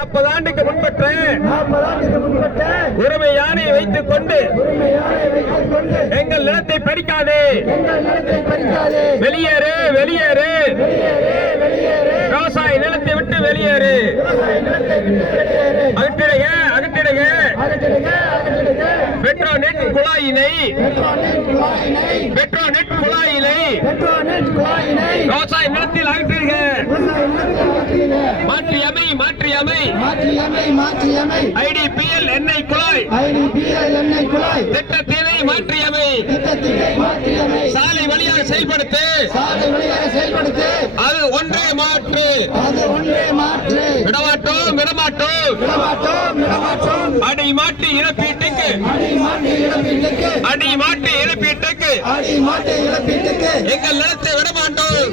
40 ஆண்டுக்கு முன்பற்ற உரிமை யானையை வைத்துக் கொண்டு எங்கள் நிலத்தை பறிக்காதே, வெளியேறு வெளியேறு, விவசாய நிலத்தை விட்டு வெளியேறு, அகற்றிடுக அகற்றிடுக பெட்ரோநெட் குழாயினை விவசாய நிலத்தில் அகற்றிடுக. மாற்றியமை IDPL எண்ணெய் குழாய் திட்டத்தினை மாற்றியமை சாலை வழியாக செயல்படுத்து, அது ஒன்றே மாற்று, விடமாட்டோம் அடிமாட்டு இழப்பீட்டுக்கு எங்கள் நிலத்தை விடமாட்டோம்.